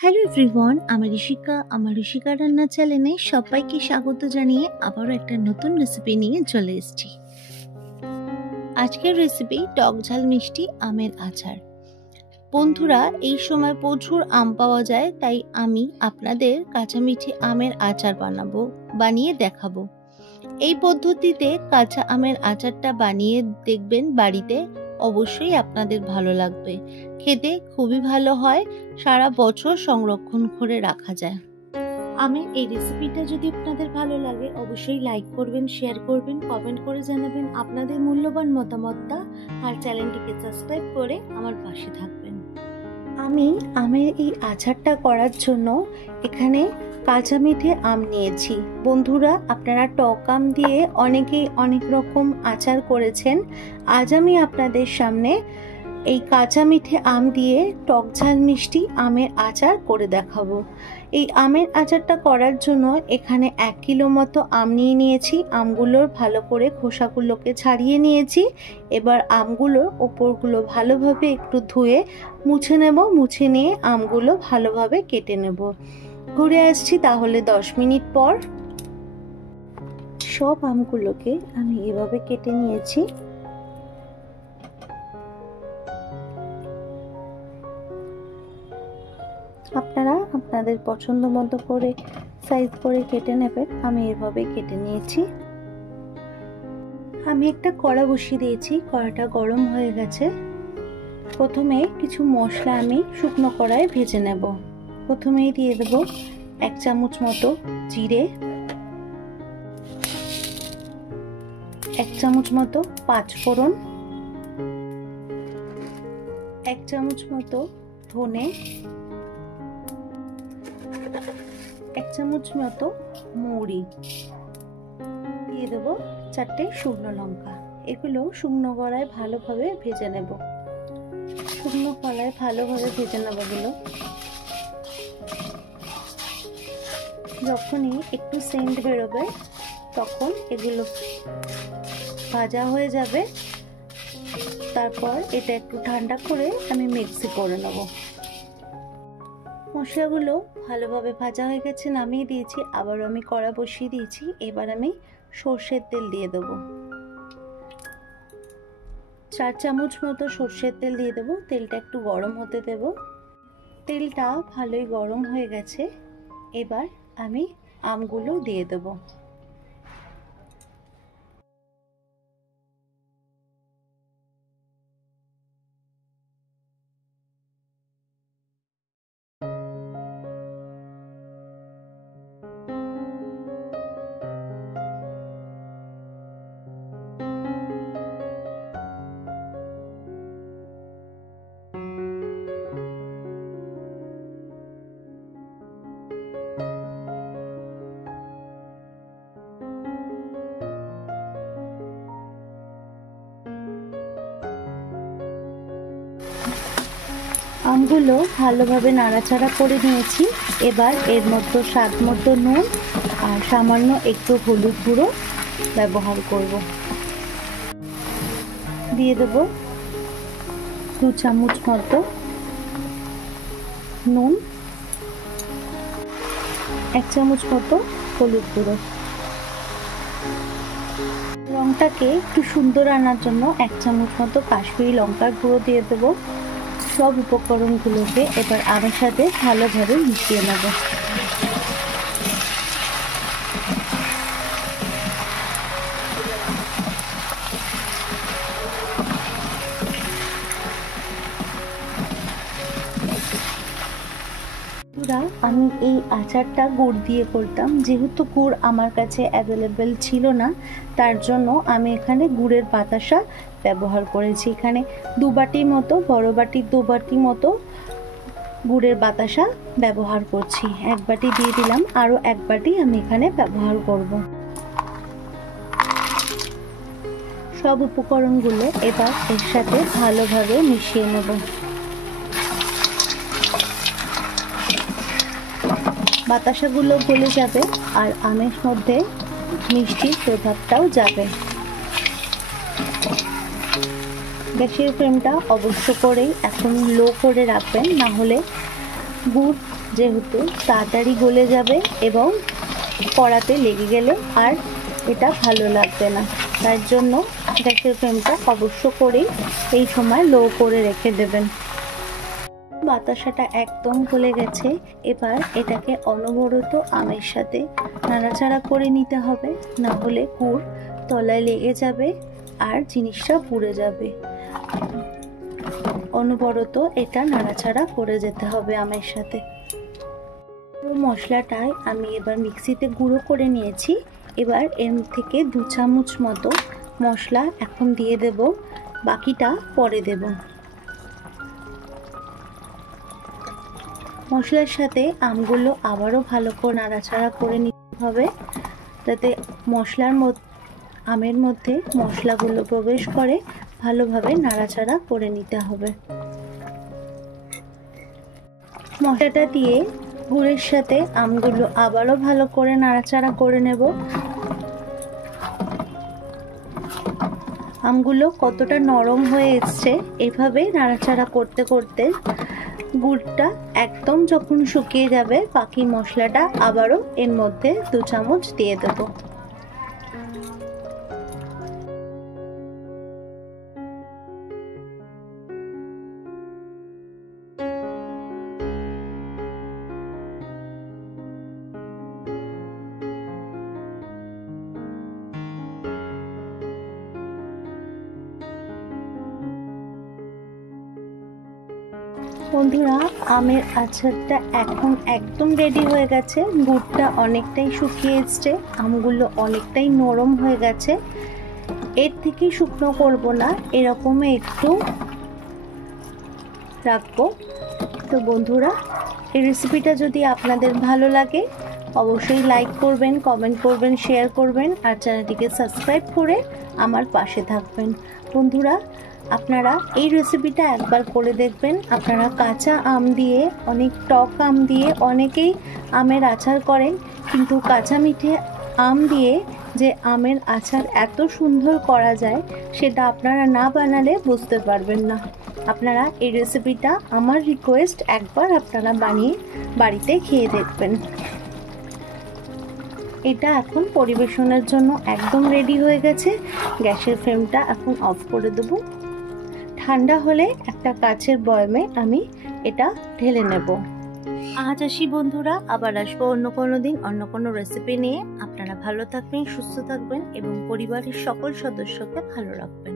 Hello everyone, আমার ঋষিকা রান্না চ্যানেলে সবাইকে স্বাগত জানিয়ে আবারও একটা নতুন রেসিপি নিয়ে চলে এসেছি। আজকের রেসিপি টক ঝাল মিষ্টি আমের আচার। বন্ধুরা, এই সময় প্রচুর আম পাওয়া যায়, তাই আমি আপনাদের কাঁচা মিঠে আমের আচার বানিয়ে দেখাবো। এই পদ্ধতিতে কাঁচা আমের আচারটা বানিয়ে দেখবেন বাড়িতে, অবশ্যই আপনাদের ভালো লাগবে। খেতে খুবই ভালো হয়, সারা বছর সংরক্ষণ করে রাখা যায়। আমের এই রেসিপিটা যদি আপনাদের ভালো লাগে অবশ্যই লাইক করবেন, শেয়ার করবেন, কমেন্ট করে জানাবেন আপনাদের মূল্যবান মতামতটা, আর চ্যানেলটিকে সাবস্ক্রাইব করে আমার পাশে থাকবেন। আমি আমের এই আচারটা করার জন্য এখানে কাঁচা মিঠে আম নিয়েছি। বন্ধুরা, আপনারা টক আম দিয়ে অনেকেই অনেক রকম আচার করেছেন। আজ আমি আপনাদের সামনে এই কাঁচা মিঠে আম দিয়ে টক ঝাল মিষ্টি আমের আচার করে দেখাবো। এই আমের আচারটা করার জন্য এখানে 1 কিলো মতো আম নিয়ে নিয়েছি। আমগুলোর ভালো করে খোসাগুলোকে ছাড়িয়ে নিয়েছি। এবার আমগুলোর ওপরগুলো ভালোভাবে একটু ধুয়ে মুছে নেব। মুছে নিয়ে আমগুলো ভালোভাবে কেটে নেব। ঘুরে আসছি তাহলে 10 মিনিট পর। সব আমগুলোকে আমি এভাবে কেটে নিয়েছি। আপনারা আপনাদের পছন্দ মতো করে সাইজ করে কেটে নেবেন। আমি এভাবে কেটে নিয়েছি। আমি একটা কড়া বসিয়ে দিয়েছি। কড়াটা গরম হয়ে গেছে। প্রথমে কিছু মশলা আমি শুকনো কড়ায় ভেজে নেব। প্রথমেই দিয়ে দেব 1 চামচ মতো জিরে, 1 চামচ মতো 5 ফোড়ন, 1 চামচ মতো ধনে, 1 চামচ মতো মৌরি, দিয়ে দেবো 4টে শুকনো লঙ্কা। এগুলো শুকনো কড়ায় ভালোভাবে ভেজে নেব। শুকনো কড়ায় ভালোভাবে ভেজে নেব। এগুলো যখনই একটু সেন্ট বেরোবে তখন এগুলো ভাজা হয়ে যাবে। তারপর এটা একটু ঠান্ডা করে আমি মিক্সি করে নেব। মশলাগুলো ভালোভাবে ভাজা হয়ে গেছে, নামিয়ে দিয়েছি। আবার আমি কড়া বসিয়ে দিয়েছি। এবার আমি সর্ষের তেল দিয়ে দেবো। 4 চামচ মতো সর্ষের তেল দিয়ে দেবো। তেলটা একটু গরম হতে দেব। তেলটা ভালোই গরম হয়ে গেছে। এবার আমি আমগুলো দিয়ে দেবো। আমগুলো ভালোভাবে নাড়াচাড়া করে নিয়েছি। এবার এর মধ্যে স্বাদ মতো নুন আর সামান্য একটু হলুদ গুঁড়ো ব্যবহার করব। দিয়ে দেব 2 চামচ মতো নুন, 1 চামচ মতো হলুদ গুঁড়ো। রংটাকে একটু সুন্দর আনার জন্য 1 চামচ মতো কাশ্মীরি লঙ্কার গুঁড়ো দিয়ে দেবো। সব উপকরণগুলোকে এবার আমের সাথে ভালোভাবে মিশিয়ে নেব। আমি এই আচারটা গুড় দিয়ে করতাম। যেহেতু গুড় আমার কাছে অ্যাভেলেবেল ছিল না, তার জন্য আমি এখানে গুড়ের বাতাসা ব্যবহার করেছি। এখানে 2 বাটি মতো, বড় বাটির 2 বাটি মতো গুড়ের বাতাসা ব্যবহার করছি। 1 বাটি দিয়ে দিলাম, আরও 1 বাটি আমি এখানে ব্যবহার করব। সব উপকরণগুলো এবার এর সাথে ভালোভাবে মিশিয়ে নেব। বাতাসাগুলো গলে যাবে আর আমের মধ্যে মিষ্টির প্রভাবটাও যাবে। গ্যাসের ফ্লেমটা অবশ্য করেই এখন লো করে রাখবেন, না হলে গুড় যেহেতু তাড়াতাড়ি গলে যাবে এবং কড়াতে লেগে গেলে আর এটা ভালো লাগবে না। তার জন্য গ্যাসের ফ্লেমটা অবশ্য করেই এই সময় লো করে রেখে দেবেন। বাতাসাটা একদম গলে গেছে। এবার এটাকে অনবরত আমের সাথে নাড়াচাড়া করে নিতে হবে, না হলে গুড় তলায় লেগে যাবে আর জিনিসটা পুড়ে যাবে। অনবরত এটা নাড়াচাড়া করে যেতে হবে আমের সাথে। মশলাটাই আমি এবার মিক্সিতে গুঁড়ো করে নিয়েছি। এবার এর থেকে 2 চামচ মতো মশলা এখন দিয়ে দেব, বাকিটা পরে দেব। মশলার সাথে আমগুলো আবারও ভালো করে নাড়াচাড়া করে নিতে হবে, যাতে আমের মধ্যে মশলাগুলো প্রবেশ করে। ভালোভাবে নাড়াচাড়া করে নিতে হবে। মশলাটা দিয়ে গুড়ের সাথে আমগুলো আবারও ভালো করে নাড়াচাড়া করে নেব। আমগুলো কতটা নরম হয়ে এসছে, এভাবে নাড়াচাড়া করতে করতে গুড়টা একদম যখন শুকিয়ে যাবে, বাকি মশলাটা আবারও এর মধ্যে 2 চামচ দিয়ে দেব। বন্ধুরা, আমের আচারটা এখন একদম রেডি হয়ে গেছে। গুড়টা অনেকটাই শুকিয়ে এসছে, আমগুলো অনেকটাই নরম হয়ে গেছে। এর থেকে শুকনো করব না, এরকমই একটু রাখবো। তো বন্ধুরা, এই রেসিপিটা যদি আপনাদের ভালো লাগে অবশ্যই লাইক করবেন, কমেন্ট করবেন, শেয়ার করবেন আর চ্যানেলটিকে সাবস্ক্রাইব করে আমার পাশে থাকবেন। বন্ধুরা, আপনারা এই রেসিপিটা একবার করে দেখবেন। আপনারা কাঁচা আম দিয়ে, অনেক টক আম দিয়ে অনেকেই আমের আচার করেন, কিন্তু কাঁচা মিঠে আম দিয়ে যে আমের আচার এত সুন্দর করা যায় সেটা আপনারা না বানালে বুঝতে পারবেন না। আপনারা এই রেসিপিটা, আমার রিকোয়েস্ট, একবার আপনারা বানিয়ে বাড়িতে খেয়ে দেখবেন। এটা এখন পরিবেশনের জন্য একদম রেডি হয়ে গেছে। গ্যাসের ফ্লেমটা এখন অফ করে দেব। ঠান্ডা হলে একটা কাচের বয়ামে আমি এটা ঢেলে নেব। আজ আসি বন্ধুরা, আবার আসবো অন্য কোনো দিন অন্য কোনো রেসিপি নিয়ে। আপনারা ভালো থাকবেন, সুস্থ থাকবেন এবং পরিবারের সকল সদস্যকে ভালো রাখবেন।